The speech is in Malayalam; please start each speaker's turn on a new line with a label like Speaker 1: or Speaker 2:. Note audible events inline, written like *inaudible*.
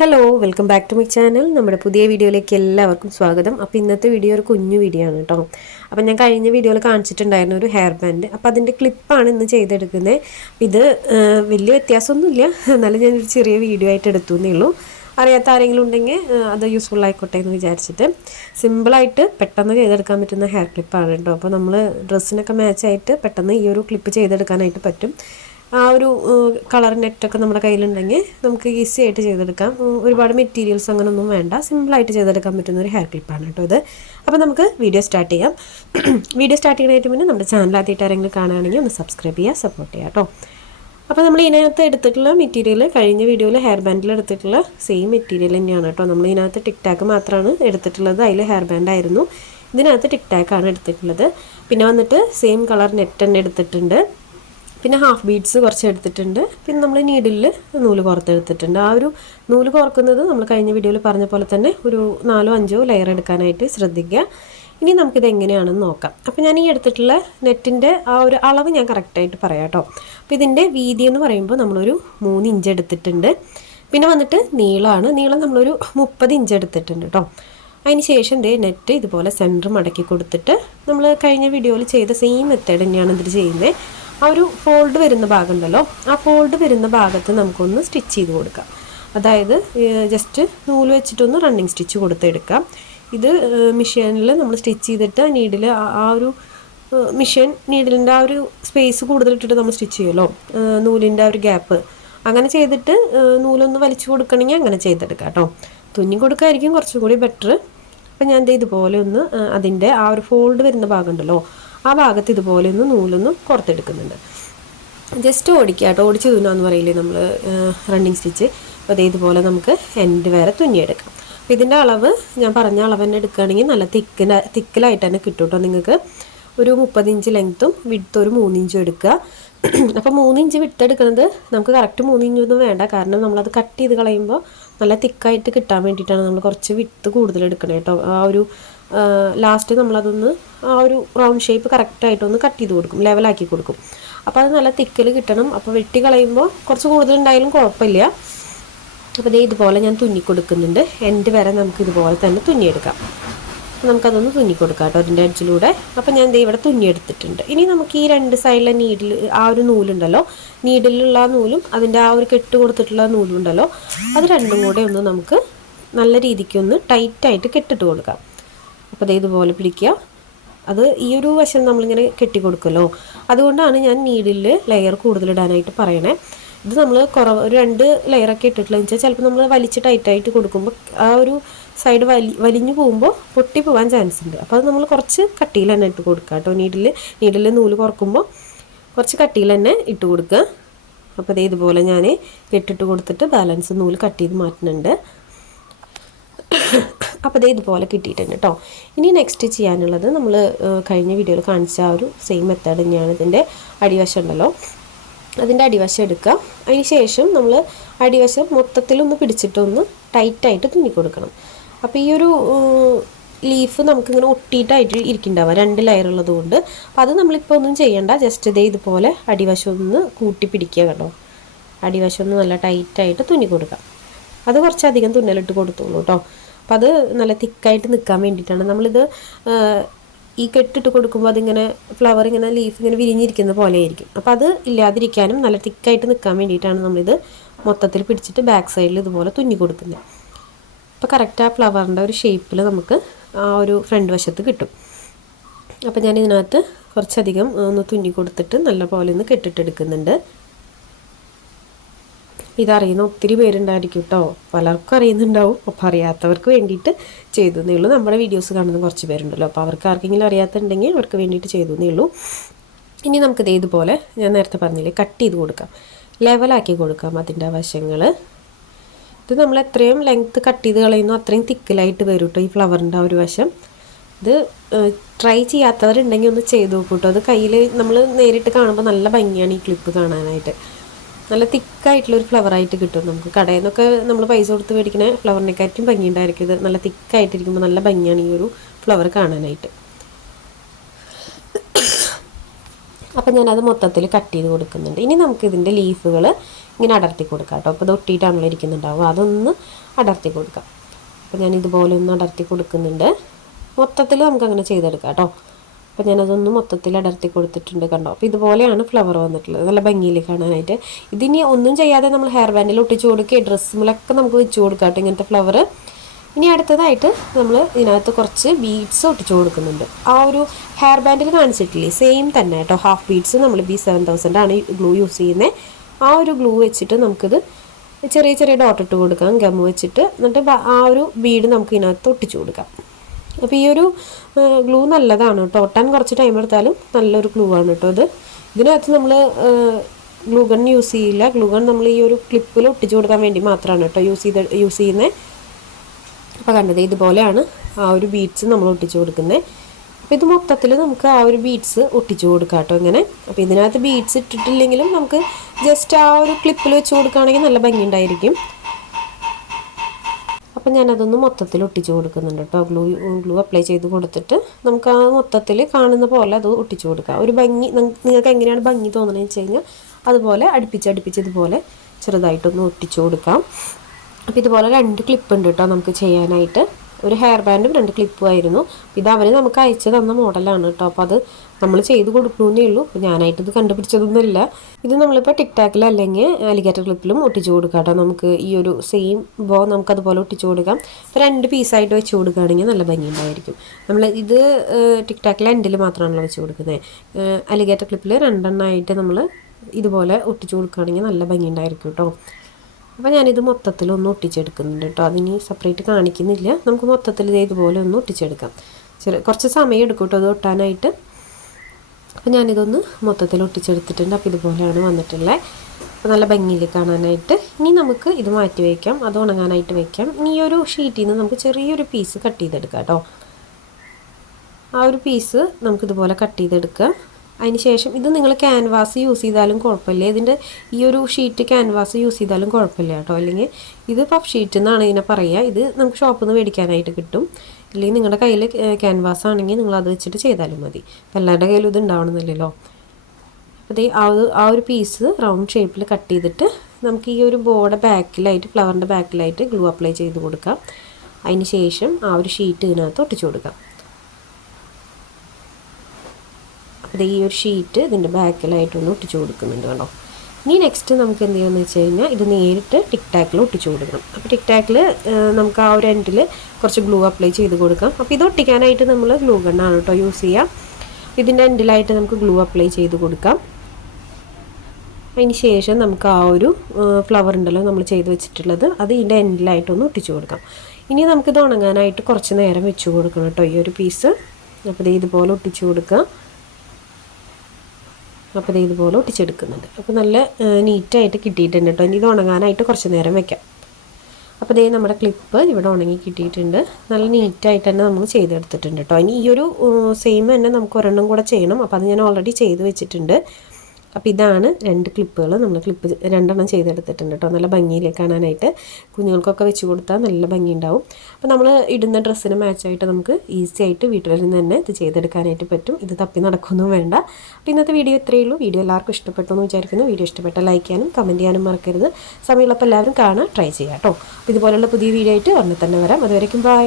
Speaker 1: Hello welcome back to my channel നമ്മുടെ പുതിയ വീഡിയോയിലേക്ക് എല്ലാവർക്കും സ്വാഗതം. അപ്പോൾ ഇന്നത്തെ വീഡിയോ ഒരു കുഞ്ഞു വീഡിയോ ആണ് കേട്ടോ അപ്പോൾ ഞാൻ കഴിഞ്ഞ വീഡിയോയിൽ കാണിച്ചിട്ടുണ്ടായിരുന്നു ഒരു ഹെയർ ബാൻഡ് അപ്പോൾ അതിന്റെ ക്ലിപ്പാണ് ഇന്ന് ചെയ്തെടുക്കുന്നത്. ഇത് വലിയ വ്യത്യാസമൊന്നുമില്ല. എന്നാലും ഞാനൊരു ചെറിയ വീഡിയോ ആയിട്ട് എടുത്തു എന്നേ ഉള്ളൂ. അറിയാത്ത ആരെങ്കിലും ഉണ്ടെങ്കിൽ അത് യൂസ്ഫുൾ ആയിക്കോട്ടെ എന്ന് വിചാരിച്ചിട്ട്. സിമ്പിളായിട്ട് പെട്ടെന്ന് ചെയ്തെടുക്കാൻ പറ്റുന്ന ഹെയർ ക്ലിപ്പാണ് കേട്ടോ അപ്പോൾ നമ്മൾ ഡ്രസ്സിനൊക്കെ മാച്ചായിട്ട് പെട്ടെന്ന് ഈ ഒരു ക്ലിപ്പ് ചെയ്തെടുക്കാനായിട്ട് പറ്റും. ആ ഒരു കളർ നെറ്റൊക്കെ നമ്മുടെ കയ്യിലുണ്ടെങ്കിൽ നമുക്ക് ഈസി ആയിട്ട് ചെയ്തെടുക്കാം. ഒരുപാട് മെറ്റീരിയൽസ് അങ്ങനെയൊന്നും വേണ്ട. സിമ്പിളായിട്ട് ചെയ്തെടുക്കാൻ പറ്റുന്ന ഒരു ഹെയർ ക്ലിപ്പാണ് കേട്ടോ ഇത്. അപ്പോൾ നമുക്ക് വീഡിയോ സ്റ്റാർട്ട് ചെയ്യാം. *clears throat* വീഡിയോ സ്റ്റാർട്ട് ചെയ്യുന്നതിന് മുന്നേ നമ്മുടെ ചാനൽ ആദ്യമായിട്ട് ആരെങ്കിലും കാണുകയാണെങ്കിൽ ഒന്ന് സബ്സ്ക്രൈബ് ചെയ്യുക സപ്പോർട്ട് ചെയ്യുക കേട്ടോ. അപ്പോൾ നമ്മൾ ഇതിനകത്ത് എടുത്തിട്ടുള്ള മെറ്റീരിയൽ കഴിഞ്ഞ വീഡിയോയിൽ ഹെയർ ബാൻഡിൽ എടുത്തിട്ടുള്ള സെയിം മെറ്റീരിയൽ തന്നെയാണ് കേട്ടോ. നമ്മൾ ഇതിനകത്ത് ടിക് ടാക്ക് മാത്രമാണ് എടുത്തിട്ടുള്ളത്. അതിൽ ഹെയർ ബാൻഡ് ആയിരുന്നു. ഇതിനകത്ത് ടിക് ടാക്കാണ് എടുത്തിട്ടുള്ളത്. പിന്നെ വന്നിട്ട് സെയിം കളർ നെറ്റ് തന്നെ എടുത്തിട്ടുണ്ട്. പിന്നെ ഹാഫ് ബീഡ്സ് കുറച്ച് എടുത്തിട്ടുണ്ട് പിന്നെ നമ്മൾ നീഡിലിൽ നൂൽ കുറത്തെടുത്തിട്ടുണ്ട് ആ ഒരു നൂൽ കോർക്കുന്നത് നമ്മൾ കഴിഞ്ഞ വീഡിയോയിൽ പറഞ്ഞ പോലെ തന്നെ ഒരു നാലോ അഞ്ചോ ലെയർ എടുക്കാനായിട്ട് ശ്രദ്ധിക്കുക. ഇനി നമുക്കിത് എങ്ങനെയാണെന്ന് നോക്കാം. അപ്പോൾ ഞാൻ ഈ എടുത്തിട്ടുള്ള നെറ്റിന്റെ ആ ഒരു അളവ് ഞാൻ കറക്റ്റായിട്ട് പറയാം കേട്ടോ അപ്പോൾ ഇതിന്റെ വീതി എന്ന് പറയുമ്പോൾ നമ്മളൊരു മൂന്ന് ഇഞ്ച് എടുത്തിട്ടുണ്ട്. പിന്നെ വന്നിട്ട് നീളമാണ് നീളം നമ്മളൊരു മുപ്പത് ഇഞ്ച് എടുത്തിട്ടുണ്ട് കേട്ടോ അതിന് ശേഷം ദേ നെറ്റ് ഇതുപോലെ സെന്റർ മടക്കി കൊടുത്തിട്ട് നമ്മൾ കഴിഞ്ഞ വീഡിയോയിൽ ചെയ്ത സെയിം മെത്തേഡ് തന്നെയാണ് ഇതിൽ ചെയ്യുന്നത് ആ ഒരു ഫോൾഡ് വരുന്ന ഭാഗം ഉണ്ടല്ലോ ആ ഫോൾഡ് വരുന്ന ഭാഗത്ത് നമുക്കൊന്ന് സ്റ്റിച്ച് ചെയ്ത് കൊടുക്കാം. അതായത് ജസ്റ്റ് നൂൽ വെച്ചിട്ടൊന്ന് റണ്ണിങ് സ്റ്റിച്ച് കൊടുത്തെടുക്കാം ഇത് മിഷീനിൽ നമ്മൾ സ്റ്റിച്ച് ചെയ്തിട്ട് നീഡിൽ ആ ഒരു മിഷീൻ നീഡിലിന്റെ ആ ഒരു സ്പേസ് കൂടുതലിട്ടിട്ട് നമ്മൾ സ്റ്റിച്ച് ചെയ്യുമല്ലോ. നൂലിന്റെ ആ ഒരു ഗ്യാപ്പ് അങ്ങനെ ചെയ്തിട്ട് നൂലൊന്ന് വലിച്ചു കൊടുക്കണമെങ്കിൽ അങ്ങനെ ചെയ്തെടുക്കാം കേട്ടോ. തുന്നി കൊടുക്കായിരിക്കും കുറച്ചും കൂടി ബെറ്റർ അപ്പം ഞാൻ ഇതുപോലെ ഒന്ന് അതിന്റെ ആ ഒരു ഫോൾഡ് വരുന്ന ഭാഗം ഉണ്ടല്ലോ ആ ഭാഗത്ത് ഇതുപോലെ ഒന്ന് നൂലൊന്നും പുറത്തെടുക്കുന്നുണ്ട് ജസ്റ്റ് ഓടിക്കുക കേട്ടോ. ഓടിച്ച് തുന്നാന്ന് പറയില്ലേ നമ്മൾ റണ്ണിങ് സ്റ്റിച്ച് അപ്പോൾ അതേ ഇതുപോലെ നമുക്ക് എൻഡ് വരെ തുന്നിയെടുക്കാം. അപ്പോൾ ഇതിന്റെ അളവ് ഞാൻ പറഞ്ഞ അളവ് തന്നെ എടുക്കുകയാണെങ്കിൽ നല്ല തിക്കിന് തിക്കിലായിട്ട് തന്നെ കിട്ടും കേട്ടോ നിങ്ങൾക്ക്. ഒരു മുപ്പതിഞ്ച് ലെങ്ത്തും വിടുത്ത് ഒരു മൂന്നിഞ്ചും എടുക്കുക. അപ്പോൾ മൂന്നിഞ്ച് വിട്ട് എടുക്കുന്നത് നമുക്ക് കറക്റ്റ് മൂന്നിഞ്ചൊന്നും വേണ്ട. കാരണം നമ്മളത് കട്ട് ചെയ്ത് കളയുമ്പോൾ നല്ല തിക്കായിട്ട് കിട്ടാൻ വേണ്ടിയിട്ടാണ് നമ്മൾ കുറച്ച് വിട്ട് കൂടുതൽ എടുക്കണേ കേട്ടോ. ആ ഒരു ലാസ്റ്റ് നമ്മളതൊന്ന് ആ ഒരു റൗണ്ട് ഷേപ്പ് കറക്റ്റായിട്ടൊന്ന് കട്ട് ചെയ്ത് കൊടുക്കും ലെവലാക്കി കൊടുക്കും. അപ്പോൾ അത് നല്ല തിക്കിൽ കിട്ടണം. അപ്പോൾ വെട്ടി കളയുമ്പോൾ കുറച്ച് കൂടുതലുണ്ടായാലും കുഴപ്പമില്ല. അപ്പോൾ ദേ ഇതുപോലെ ഞാൻ തുന്നി കൊടുക്കുന്നുണ്ട്. എൻഡ് വരെ നമുക്ക് ഇതുപോലെ തന്നെ തുന്നിയെടുക്കാം. നമുക്കതൊന്ന് തുന്നി കൊടുക്കാം കേട്ടോ അതിന്റെ അഡ്ജിലൂടെ അപ്പോൾ ഞാൻ ഇവിടെ തുന്നിയെടുത്തിട്ടുണ്ട്. ഇനി നമുക്ക് ഈ രണ്ട് സൈഡിലെ നീഡിൽ ആ ഒരു നൂലുണ്ടല്ലോ. നീഡിലുള്ള നൂലും അതിന്റെ ആ ഒരു കെട്ട് കൊടുത്തിട്ടുള്ള നൂലുണ്ടല്ലോ. അത് രണ്ടും കൂടെ ഒന്ന് നമുക്ക് നല്ല രീതിക്ക് ഒന്ന് ടൈറ്റായിട്ട് കെട്ടിട്ട് കൊടുക്കാം. അപ്പോൾ ദേ ഇതുപോലെ പിടിക്കുക. അത് ഈ ഒരു വശം നമ്മളിങ്ങനെ കെട്ടി കൊടുക്കുമല്ലോ അതുകൊണ്ടാണ് ഞാൻ നീഡിൽ ലെയർ കൂടുതലിടാനായിട്ട് പറയണേ. ഇത് നമ്മൾ കുറവ് ഒരു രണ്ട് ലെയറൊക്കെ ഇട്ടിട്ടുള്ളതെന്ന് വെച്ചാൽ ചിലപ്പോൾ നമ്മൾ വലിച്ച് ടൈറ്റായിട്ട് കൊടുക്കുമ്പോൾ ആ ഒരു സൈഡ് വലി വലിഞ്ഞു പോകുമ്പോൾ പൊട്ടി പോകാൻ ചാൻസ് ഉണ്ട്. അപ്പോൾ അത് നമ്മൾ കുറച്ച് കട്ടിയിൽ തന്നെ ഇട്ട് കൊടുക്കുക കേട്ടോ നീഡിൽ നീഡിൽ നൂൽ കുറക്കുമ്പോൾ കുറച്ച് കട്ടിയിൽ തന്നെ ഇട്ട് കൊടുക്കുക. അപ്പോൾ ദേ ഇതുപോലെ ഞാൻ കെട്ടിട്ട് കൊടുത്തിട്ട് ബാലൻസ് നൂൽ കട്ട് ചെയ്ത് മാറ്റുന്നുണ്ട്. അപ്പോൾ ദേ ഇതുപോലെ കിട്ടിയിട്ടുണ്ട് കേട്ടോ ഇനി നെക്സ്റ്റ് ചെയ്യാനുള്ളത് നമ്മൾ കഴിഞ്ഞ വീഡിയോയിൽ കാണിച്ച ആ ഒരു സെയിം മെത്തേഡ് തന്നെയാണ് ഇതിന്റെ അടിവശം ഉണ്ടല്ലോ. അതിന്റെ അടിവശം എടുക്കുക. അതിന് ശേഷം നമ്മൾ അടിവശം മൊത്തത്തിലൊന്ന് പിടിച്ചിട്ടൊന്ന് ടൈറ്റായിട്ട് തുന്നി കൊടുക്കണം. അപ്പോൾ ഈ ഒരു ലീഫ് നമുക്കിങ്ങനെ ഒട്ടിയിട്ടായിട്ട് ഇരിക്കുന്നുണ്ടാവുക. രണ്ട് ലെയർ ഉള്ളത് കൊണ്ട്. അപ്പോൾ അത് നമ്മളിപ്പോൾ ഒന്നും ചെയ്യണ്ട. ജസ്റ്റ് ഇതേ ഇതുപോലെ അടിവശം ഒന്ന് കൂട്ടി പിടിക്കുക കേട്ടോ. അടിവശം ഒന്ന് നല്ല ടൈറ്റായിട്ട് തുന്നി കൊടുക്കാം അത് കുറച്ചധികം തുന്നലിട്ട് കൊടുത്തോളൂ കേട്ടോ അപ്പോൾ അത് നല്ല തിക്കായിട്ട് നിൽക്കാൻ വേണ്ടിയിട്ടാണ്. നമ്മളിത് ഈ കെട്ടിട്ട് കൊടുക്കുമ്പോൾ അതിങ്ങനെ ഫ്ലവർ ഇങ്ങനെ ലീഫ് ഇങ്ങനെ വിരിഞ്ഞിരിക്കുന്ന പോലെ ആയിരിക്കും അപ്പോൾ അത് ഇല്ലാതിരിക്കാനും നല്ല തിക്കായിട്ട് നിൽക്കാൻ വേണ്ടിയിട്ടാണ് നമ്മളിത് മൊത്തത്തിൽ പിടിച്ചിട്ട് ബാക്ക് സൈഡിൽ ഇതുപോലെ തുന്നി കൊടുക്കുന്നത് അപ്പോൾ കറക്റ്റ് ആ ഫ്ലവറിന്റെ ഒരു ഷേപ്പിൽ നമുക്ക് ആ ഒരു ഫ്രണ്ട് വശത്ത് കിട്ടും. അപ്പോൾ ഞാൻ ഇതിനകത്ത് കുറച്ചധികം ഒന്ന് തുന്നി കൊടുത്തിട്ട് നല്ല പോലെ ഒന്ന് കെട്ടിട്ടെടുക്കുന്നുണ്ട്. ഇതറിയുന്ന ഒത്തിരി പേരുണ്ടായിരിക്കും കേട്ടോ പലർക്കും അറിയുന്നുണ്ടാവും. അപ്പോൾ അറിയാത്തവർക്ക് വേണ്ടിയിട്ട് ചെയ്തു എന്നേ ഉള്ളൂ. നമ്മുടെ വീഡിയോസ് കാണുന്ന കുറച്ച് പേരുണ്ടല്ലോ. അപ്പോൾ അവർക്ക് ആർക്കെങ്കിലും അറിയാത്തുണ്ടെങ്കിൽ അവർക്ക് വേണ്ടിയിട്ട് ചെയ്തു എന്നേ ഉള്ളൂ. ഇനി നമുക്കിത് ഇതുപോലെ ഞാൻ നേരത്തെ പറഞ്ഞില്ലേ കട്ട് ചെയ്ത് കൊടുക്കാം. ലെവലാക്കി കൊടുക്കാം അതിന്റെ വശങ്ങൾ ഇത് നമ്മൾ എത്രയും ലെങ്ത്ത് കട്ട് ചെയ്ത് കളയുന്നു. അത്രയും തിക്കിലായിട്ട് വരും കേട്ടോ ഈ ഫ്ലവറിന്റെ ആ ഒരു വശം. ഇത് ട്രൈ ചെയ്യാത്തവരുണ്ടെങ്കിൽ ഒന്ന് ചെയ്ത് നോക്കൂട്ടോ അത് കയ്യിൽ നമ്മൾ നേരിട്ട് കാണുമ്പോൾ നല്ല ഭംഗിയാണ് ഈ ക്ലിപ്പ് കാണാനായിട്ട്. നല്ല തിക്കായിട്ടുള്ളൊരു ഫ്ലവറായിട്ട് കിട്ടും നമുക്ക്. കടയിൽ നിന്നൊക്കെ നമ്മൾ പൈസ കൊടുത്ത് മേടിക്കുന്ന ഫ്ലവറിനെക്കാറ്റും ഭംഗിയുണ്ടായിരിക്കും. ഇത് നല്ല തിക്കായിട്ടിരിക്കുമ്പോൾ നല്ല ഭംഗിയാണ് ഈ ഒരു ഫ്ലവർ കാണാനായിട്ട്. അപ്പം ഞാനത് മൊത്തത്തിൽ കട്ട് ചെയ്ത് കൊടുക്കുന്നുണ്ട്. ഇനി നമുക്ക് ഇതിന്റെ ലീഫുകൾ ഇങ്ങനെ അടർത്തി കൊടുക്കാം കേട്ടോ. അപ്പോൾ ഇത് ഇരിക്കുന്നുണ്ടാവും അതൊന്ന് അടർത്തി കൊടുക്കാം. അപ്പോൾ ഞാൻ ഇതുപോലെ ഒന്ന് അടർത്തി കൊടുക്കുന്നുണ്ട്. മൊത്തത്തിൽ നമുക്കങ്ങനെ ചെയ്തെടുക്കാം കേട്ടോ. അപ്പോൾ ഞാനതൊന്ന് മൊത്തത്തിൽ അടർത്തി കൊടുത്തിട്ടുണ്ട് കണ്ടോ? അപ്പോൾ ഇതുപോലെയാണ് ഫ്ലവർ വന്നിട്ടുള്ളത്. നല്ല ഭംഗിയിൽ കാണാനായിട്ട്. ഇതിനി ഒന്നും ചെയ്യാതെ നമ്മൾ ഹെയർ ബാൻഡിൽ ഒട്ടിച്ച് കൊടുക്കുക ഡ്രസ്സിലൊക്കെ നമുക്ക് വെച്ച് കൊടുക്കാം ഇങ്ങനത്തെ ഫ്ലവർ ഇനി അടുത്തതായിട്ട് നമ്മൾ ഇതിനകത്ത് കുറച്ച് ബീഡ്സ് ഒട്ടിച്ചു കൊടുക്കുന്നുണ്ട്. ആ ഒരു ഹെയർ ബാൻഡിൽ കാണിച്ചിട്ടില്ലേ? സെയിം തന്നെ കേട്ടോ. ഹാഫ് ബീഡ്സ് നമ്മൾ ബി സെവൻ തൗസൻഡ് ആണ് ഗ്ലൂ യൂസ് ചെയ്യുന്നത് ആ ഒരു ഗ്ലൂ വെച്ചിട്ട് നമുക്കിത് ചെറിയ ചെറിയ ഡോട്ട് ഇട്ട് കൊടുക്കാം. ഗം വെച്ചിട്ട്. എന്നിട്ട് ആ ഒരു ബീഡ് നമുക്ക് ഇതിനകത്ത് ഒട്ടിച്ചു കൊടുക്കാം. അപ്പോൾ ഈ ഒരു ഗ്ലൂ നല്ലതാണ് കേട്ടോ ഒട്ടാൻ കുറച്ച് ടൈം എടുത്താലും നല്ലൊരു ഗ്ലൂ ആണ് കേട്ടോ ഇത്. ഇതിനകത്ത് നമ്മൾ ഗ്ലൂ ഗൺ യൂസ് ചെയ്യില്ല. ഗ്ലൂ ഗൺ നമ്മൾ ഈ ഒരു ക്ലിപ്പിൽ ഒട്ടിച്ചു കൊടുക്കാൻ വേണ്ടി മാത്രമാണ് കേട്ടോ യൂസ് ചെയ്ത് യൂസ് ചെയ്യുന്നത് അപ്പോൾ കണ്ടത് ഇതുപോലെയാണ് ആ ഒരു ബീഡ്സ് നമ്മൾ ഒട്ടിച്ചു കൊടുക്കുന്നത് അപ്പോൾ ഇത് മൊത്തത്തിൽ നമുക്ക് ആ ഒരു ബീഡ്സ് ഒട്ടിച്ചു കൊടുക്കാം കേട്ടോ ഇങ്ങനെ. അപ്പോൾ ഇതിനകത്ത് ബീഡ്സ് ഇട്ടിട്ടില്ലെങ്കിലും നമുക്ക് ജസ്റ്റ് ആ ഒരു ക്ലിപ്പിൽ വെച്ച് കൊടുക്കുകയാണെങ്കിൽ നല്ല ഭംഗിയുണ്ടായിരിക്കും. അപ്പം ഞാനതൊന്ന് മൊത്തത്തിൽ ഒട്ടിച്ച് കൊടുക്കുന്നുണ്ട് കേട്ടോ ഗ്ലൂ ഗ്ലൂ അപ്ലൈ ചെയ്ത് കൊടുത്തിട്ട് നമുക്ക് ആ മൊത്തത്തിൽ കാണുന്ന പോലെ അത് ഒട്ടിച്ച് കൊടുക്കാം. ഒരു ഭംഗി നിങ്ങൾക്ക് എങ്ങനെയാണ് ഭംഗി തോന്നണമെന്ന് വെച്ച് കഴിഞ്ഞാൽ അതുപോലെ അടുപ്പിച്ച് അടുപ്പിച്ച് ഇതുപോലെ ചെറുതായിട്ടൊന്ന് ഒട്ടിച്ച് കൊടുക്കാം. അപ്പോൾ ഇതുപോലെ രണ്ട് ക്ലിപ്പ് ഉണ്ട് കേട്ടോ നമുക്ക് ചെയ്യാനായിട്ട്. ഒരു ഹെയർ ബാൻഡും രണ്ട് ക്ലിപ്പും ആയിരുന്നു. ഇത് അവർ നമുക്ക് അയച്ചു തന്ന മോഡലാണ് കേട്ടോ. അപ്പോൾ അത് നമ്മൾ ചെയ്ത് കൊടുക്കണമെന്നേ ഉള്ളൂ. അപ്പോൾ ഞാനായിട്ട് ഇത് കണ്ടുപിടിച്ചതൊന്നുമില്ല. ഇത് നമ്മളിപ്പോൾ ടിക്ടാക്കിൽ അല്ലെങ്കിൽ അലിഗേറ്റർ ക്ലിപ്പിലും ഒട്ടിച്ചു കൊടുക്കാം കേട്ടോ. നമുക്ക് ഈ ഒരു സെയിം ബോ നമുക്ക് അതുപോലെ ഒട്ടിച്ചു കൊടുക്കാം. അപ്പോൾ രണ്ട് പീസായിട്ട് വെച്ച് കൊടുക്കുകയാണെങ്കിൽ നല്ല ഭംഗിയുണ്ടായിരിക്കും. നമ്മൾ ഇത് ടിക്ടാക്കിൽ എൻഡിൽ മാത്രമാണല്ലോ വെച്ച് കൊടുക്കുന്നത്. അലിഗേറ്റർ ക്ലിപ്പിൽ രണ്ടെണ്ണമായിട്ട് നമ്മൾ ഇതുപോലെ ഒട്ടിച്ചു കൊടുക്കുകയാണെങ്കിൽ നല്ല ഭംഗിയുണ്ടായിരിക്കും കേട്ടോ. അപ്പോൾ ഞാനിത് മൊത്തത്തിൽ ഒന്ന് ഒട്ടിച്ചെടുക്കുന്നുണ്ട് കേട്ടോ. അതിനി സെപ്പറേറ്റ് കാണിക്കുന്നില്ല. നമുക്ക് മൊത്തത്തിൽ ഇത് ഇതുപോലെ ഒന്ന് ഒട്ടിച്ചെടുക്കാം. ചെറിയ കുറച്ച് സമയം എടുക്കും കേട്ടോ അത് ഒട്ടാനായിട്ട്. അപ്പോൾ ഞാനിതൊന്ന് മൊത്തത്തിൽ ഒട്ടിച്ചെടുത്തിട്ടുണ്ട്. അപ്പോൾ ഇതുപോലെയാണ് വന്നിട്ടുള്ളത് അപ്പോൾ നല്ല ഭംഗിയിൽ കാണാനായിട്ട്. ഇനി നമുക്ക് ഇത് മാറ്റി വയ്ക്കാം. അത് ഉണങ്ങാനായിട്ട് വയ്ക്കാം. ഇനി ഒരു ഷീറ്റിൽ നിന്ന് നമുക്ക് ചെറിയൊരു പീസ് കട്ട് ചെയ്തെടുക്കാം കേട്ടോ. ആ ഒരു പീസ് നമുക്കിതുപോലെ കട്ട് ചെയ്തെടുക്കുക അതിന് ശേഷം ഇത് നിങ്ങൾ ക്യാൻവാസ് യൂസ് ചെയ്താലും കുഴപ്പമില്ല. ഇതിന്റെ ഈ ഒരു ഷീറ്റ് ക്യാൻവാസ് യൂസ് ചെയ്താലും കുഴപ്പമില്ല കേട്ടോ. അല്ലെങ്കിൽ ഇത് പഫ് ഷീറ്റ് എന്നാണ് ഇതിനെ പറയുക. ഇത് നമുക്ക് ഷോപ്പിൽ നിന്ന് മേടിക്കാനായിട്ട് കിട്ടും. അല്ലെങ്കിൽ നിങ്ങളുടെ കയ്യിൽ ക്യാൻവാസ് ആണെങ്കിൽ നിങ്ങൾ അത് വെച്ചിട്ട് ചെയ്താലും മതി. എല്ലാവരുടെ കയ്യിലും ഇത് ഉണ്ടാവണമെന്നില്ലല്ലോ. അപ്പോൾ ആ ഒരു ആ ഒരു പീസ് റൗണ്ട് ഷേപ്പിൽ കട്ട് ചെയ്തിട്ട് നമുക്ക് ഈ ഒരു ബോർഡ് ബാക്കിലായിട്ട് ഫ്ലവറിന്റെ ബാക്കിലായിട്ട് ഗ്ലൂ അപ്ലൈ ചെയ്ത് കൊടുക്കാം. അതിന് ശേഷം ആ ഒരു ഷീറ്റ് ഇതിനകത്ത് ഒട്ടിച്ചു കൊടുക്കാം. അപ്പോൾ ഈ ഒരു ഷീറ്റ് ഇതിന്റെ ബാക്കിലായിട്ടൊന്ന് ഒട്ടിച്ചു കൊടുക്കുന്നുണ്ട് കേട്ടോ ഇനി നെക്സ്റ്റ് നമുക്ക് എന്ത് ചെയ്യാമെന്ന് വെച്ച് കഴിഞ്ഞാൽ ഇത് നേരിട്ട് ടിക് ടാക്കിൽ ഒട്ടിച്ചു കൊടുക്കണം. അപ്പോൾ ടിക് ടാക്കിൽ നമുക്ക് ആ ഒരു എൻഡിൽ കുറച്ച് ഗ്ലൂ അപ്ലൈ ചെയ്ത് കൊടുക്കാം. അപ്പോൾ ഇത് ഒട്ടിക്കാനായിട്ട് നമ്മൾ ഗ്ലൂ ഗണ്ണാണ് കേട്ടോ യൂസ് ചെയ്യാം. ഇതിന്റെ എൻഡിലായിട്ട് നമുക്ക് ഗ്ലൂ അപ്ലൈ ചെയ്ത് കൊടുക്കാം. അതിന് ശേഷം നമുക്ക് ആ ഒരു ഫ്ലവർ ഉണ്ടല്ലോ നമ്മൾ ചെയ്ത് വെച്ചിട്ടുള്ളത് അത് ഇതിന്റെ എൻഡിലായിട്ടൊന്ന് ഒട്ടിച്ചു കൊടുക്കാം. ഇനി നമുക്കിത് ഉണങ്ങാനായിട്ട് കുറച്ച് നേരം വെച്ച് കൊടുക്കണം കേട്ടോ ഈ ഒരു പീസ് അപ്പോൾ ഇത് ഇതുപോലെ ഒട്ടിച്ചു കൊടുക്കുക. അപ്പോൾ ഇത് ഇതുപോലെ ഒട്ടിച്ചെടുക്കുന്നുണ്ട്. അപ്പോൾ നല്ല നീറ്റായിട്ട് കിട്ടിയിട്ടുണ്ട് കേട്ടോ ഇനി ഇത് ഉണങ്ങാനായിട്ട് കുറച്ച് നേരം വെക്കാം. അപ്പോൾ ഇതേ നമ്മുടെ ക്ലിപ്പ് ഇവിടെ ഉണങ്ങി കിട്ടിയിട്ടുണ്ട്. നല്ല നീറ്റായിട്ട് തന്നെ നമ്മൾ ചെയ്തെടുത്തിട്ടുണ്ട് കേട്ടോ ഇനി ഈ ഒരു സെയിം തന്നെ നമുക്ക് ഒരെണ്ണം കൂടെ ചെയ്യണം. അപ്പോൾ അത് ഞാൻ ഓൾറെഡി ചെയ്ത് വെച്ചിട്ടുണ്ട്. അപ്പോൾ ഇതാണ് രണ്ട് ക്ലിപ്പുകൾ നമ്മൾ ക്ലിപ്പ് രണ്ടെണ്ണം ചെയ്തെടുത്തിട്ടുണ്ട് കേട്ടോ നല്ല ഭംഗിയിൽ കാണാനായിട്ട്. കുഞ്ഞുങ്ങൾക്കൊക്കെ വെച്ച് കൊടുത്താൽ നല്ല ഭംഗി ഉണ്ടാവും അപ്പോൾ നമ്മൾ ഇടുന്ന ഡ്രസ്സിന് മാച്ചായിട്ട് നമുക്ക് ഈസി ആയിട്ട് വീട്ടിൽ നിന്ന് തന്നെ ഇത് ചെയ്തെടുക്കാനായിട്ട് പറ്റും. ഇത് തപ്പി നടക്കൊന്നും വേണ്ട. അപ്പോൾ ഇന്നത്തെ വീഡിയോ ഇത്രയേ ഉള്ളൂ. വീഡിയോ എല്ലാവർക്കും ഇഷ്ടപ്പെട്ടു എന്ന് വിചാരിക്കുന്നു. വീഡിയോ ഇഷ്ടപ്പെട്ട ലൈക്ക് ചെയ്യാനും കമന്റ് ചെയ്യാനും മറക്കരുത്. സമയമുള്ളപ്പോൾ എല്ലാവരും കാണാൻ ട്രൈ ചെയ്യാം കേട്ടോ അപ്പോൾ ഇതുപോലുള്ള പുതിയ വീഡിയോ ആയിട്ട് ഉടനെ തന്നെ വരാം. അതുവരേക്കും ബൈ